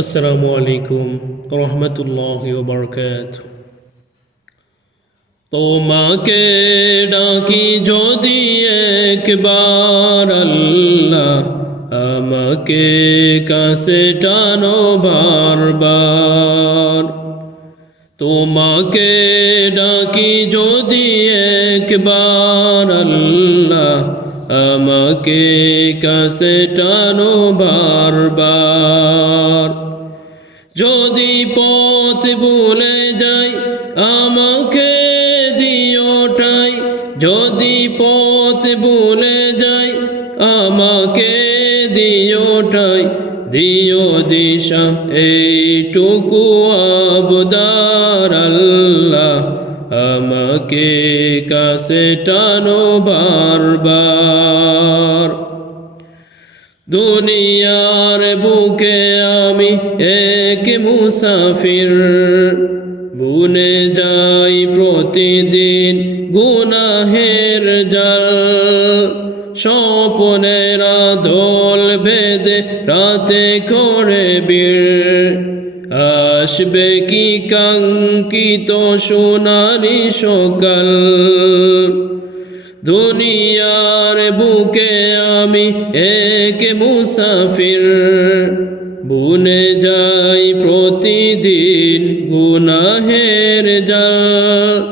আসসালামু আলাইকুম রহমতুল্লাহি ওয়া বারাকাতুহু। তোমাকে ডাকি যদি একবার আল্লাহ, আমাকে কাছে টানো বারবার। তোমাকে ডাকি যদি একবার আল্লাহ, আমাকে কাছে টানো বারবার। যদি পথ ভুলে যাই আমাকে দিওটাই, যদি পথ ভুলে যাই আমাকে দিওটাই, দিও দিশা এইটুকু আবদার আল্লাহ, আমাকে কাছে টানো বারবার। দুনিয়ার বুকে আমি এক মুসাফির, বুনে যাই প্রতিদিন গুনাহের জাল। স্বপ্নেরা দোল বেঁধে রাতে করে বীর, আসবে কি কাঙ্ক্ষিত সোনালি সকাল। দুনিয়ার বুকে আমি এক মুসাফির, বুনে যাই প্রতিদিন গুনাহের জাল।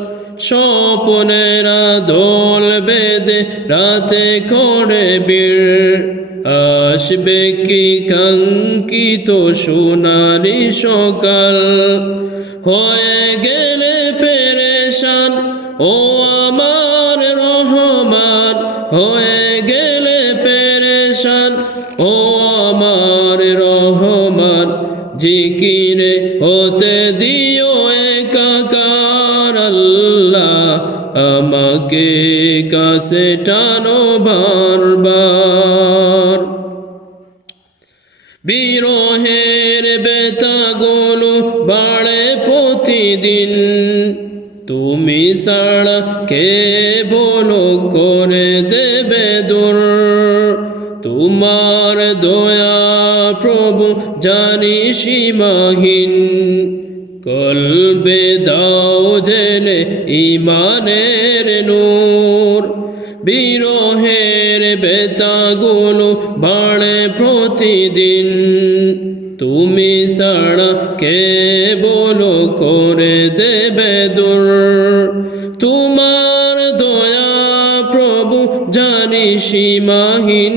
স্বপ্নেরা দোল বেঁধে রাতে করে বীর, আসবে কি কাঙ্ক্ষিত সোনালি সকাল। হয়ে গেলে পেরেশান ও আমার রহমান, হয়ে গেলে পেরেশান ও আমার রহমান। জিকিরে হতে দিও একাকার আল্লাহ, আমাকে কাছে টানো বারবার। বিরহের বেতাগুলো বাড়ে প্রতিদিন, তুমি ছাড়া কে বলো করে দেবে দূর। তোমার দয়া প্রভু জানি সীমাহীন, কলবে দাও জেলে ইমানের নূর। বিরহের বেতাগুলো বাড়ে প্রতিদিন, তুমি ছাড়া কে বলো করে দেবে দূর। তোমার দয়া প্রভু জানি সীমাহীন,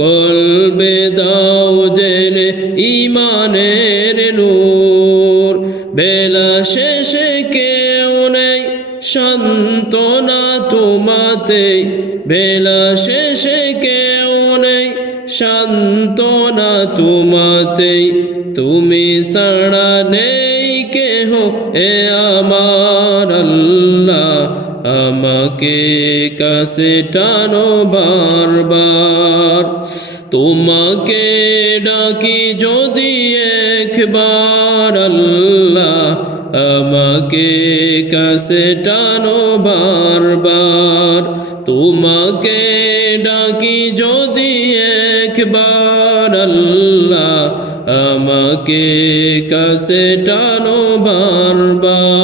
কলবে দাও জেলে ইমানের নূর। বেলা শেষে কেউ নেই সান্ত্বনা তোমাতে, বেলা শেষে কেউ নেই সান্ত্বনা তোমাতে। তুমি ছাড়া নেই কেহ এ আমার আল্লাহ, আমাকে কাছে টানো বারবার। তোমাকে ডাকি যদি একবার আল্লাহ, আমাকে কাছে টানো বারবার। তোমাকে ডাকি যদি একবার আল্লাহ, আমাকে কাছে টানো বারবার।